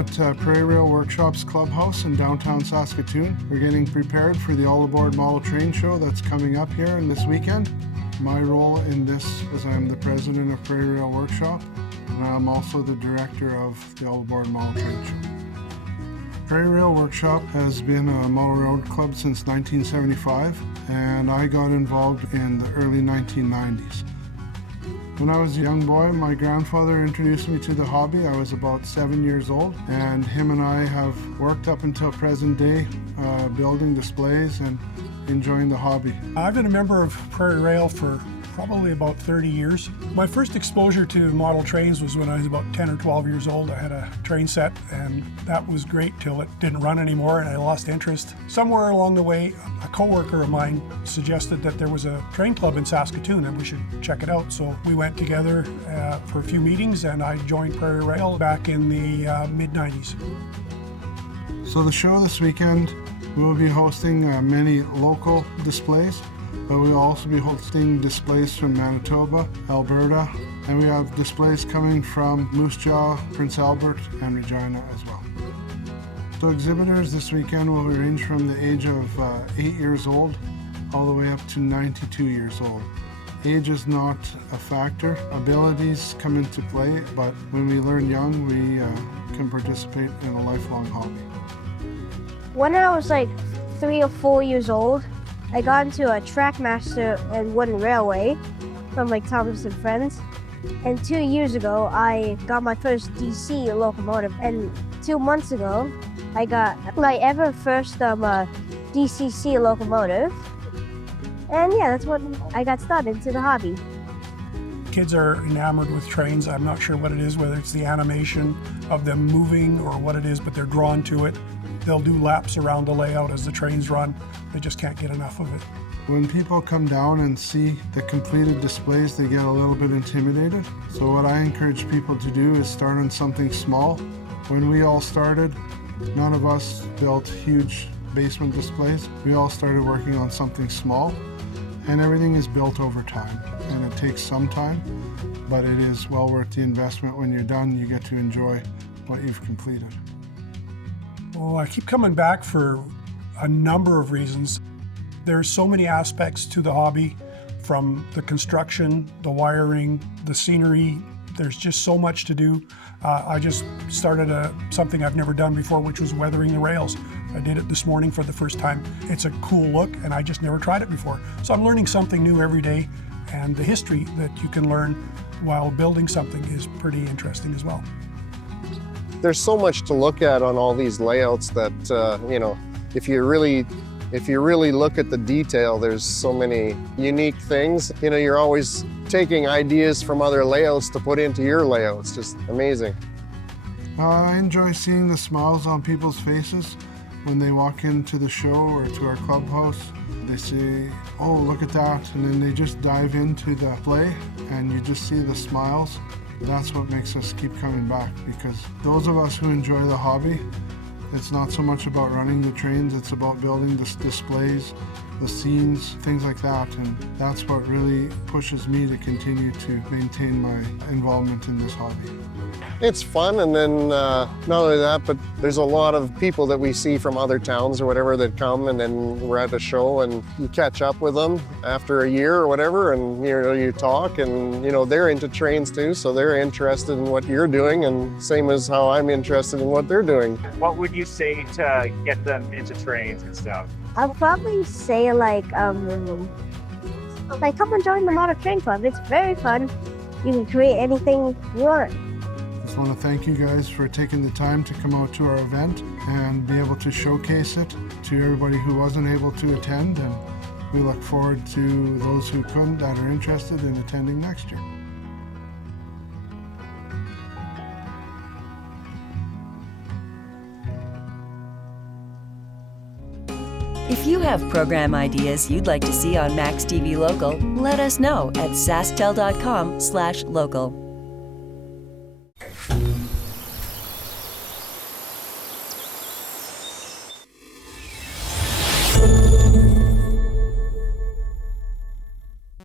at Prairie Rail Workshops Clubhouse in downtown Saskatoon. We're getting prepared for the All Aboard Model Train Show that's coming up here in this weekend. My role in this is I'm the president of Prairie Rail Workshop, and I'm also the director of the All Aboard Model Train Show. Prairie Rail Workshop has been a model road club since 1975, and I got involved in the early 1990s. When I was a young boy, my grandfather introduced me to the hobby. I was about 7 years old, and him and I have worked up until present day, building displays and enjoying the hobby. I've been a member of Prairie Rail for probably about 30 years. My first exposure to model trains was when I was about 10 or 12 years old. I had a train set, and that was great till it didn't run anymore and I lost interest. Somewhere along the way, a coworker of mine suggested that there was a train club in Saskatoon and we should check it out. So we went together for a few meetings, and I joined Prairie Rail back in the mid-90s. So the show this weekend, we'll be hosting many local displays, but we'll also be hosting displays from Manitoba, Alberta, and we have displays coming from Moose Jaw, Prince Albert, and Regina as well. So exhibitors this weekend will range from the age of 8 years old all the way up to 92 years old. Age is not a factor. Abilities come into play, but when we learn young, we can participate in a lifelong hobby. When I was like 3 or 4 years old, I got into a Trackmaster and Wooden Railway from like Thomas and Friends. And 2 years ago, I got my first DC locomotive. And 2 months ago, I got my ever first DCC locomotive. And yeah, that's when I got started into the hobby. Kids are enamored with trains. I'm not sure what it is, whether it's the animation of them moving or what it is, but they're drawn to it. They'll do laps around the layout as the trains run. They just can't get enough of it. When people come down and see the completed displays, they get a little bit intimidated. So what I encourage people to do is start on something small. When we all started, none of us built huge basement displays. We all started working on something small, and everything is built over time. And it takes some time, but it is well worth the investment. When you're done, you get to enjoy what you've completed. Well, I keep coming back for a number of reasons. There's so many aspects to the hobby, from the construction, the wiring, the scenery. There's just so much to do. I just started something I've never done before, which was weathering the rails. I did it this morning for the first time. It's a cool look, and I just never tried it before. So I'm learning something new every day, and the history that you can learn while building something is pretty interesting as well. There's so much to look at on all these layouts that, if you really look at the detail, there's so many unique things. You're always taking ideas from other layouts to put into your layout. It's just amazing. I enjoy seeing the smiles on people's faces when they walk into the show or to our clubhouse. They say, "Oh, look at that," and then they just dive into the play, and you just see the smiles. That's what makes us keep coming back, because those of us who enjoy the hobby, it's not so much about running the trains, it's about building the displays, the scenes, things like that, and that's what really pushes me to continue to maintain my involvement in this hobby. It's fun, and then not only that, but there's a lot of people that we see from other towns or whatever that come, and then we're at a show and you catch up with them after a year or whatever, and you talk, and they're into trains too, so they're interested in what you're doing, and same as how I'm interested in what they're doing. What would you say to get them into trains and stuff? I'll probably say like come and join the Model Train Club. It's very fun. You can create anything you want. I just want to thank you guys for taking the time to come out to our event and be able to showcase it to everybody who wasn't able to attend, and we look forward to those who couldn't that are interested in attending next year. If you have program ideas you'd like to see on maxTV Local, let us know at SaskTel.com/local.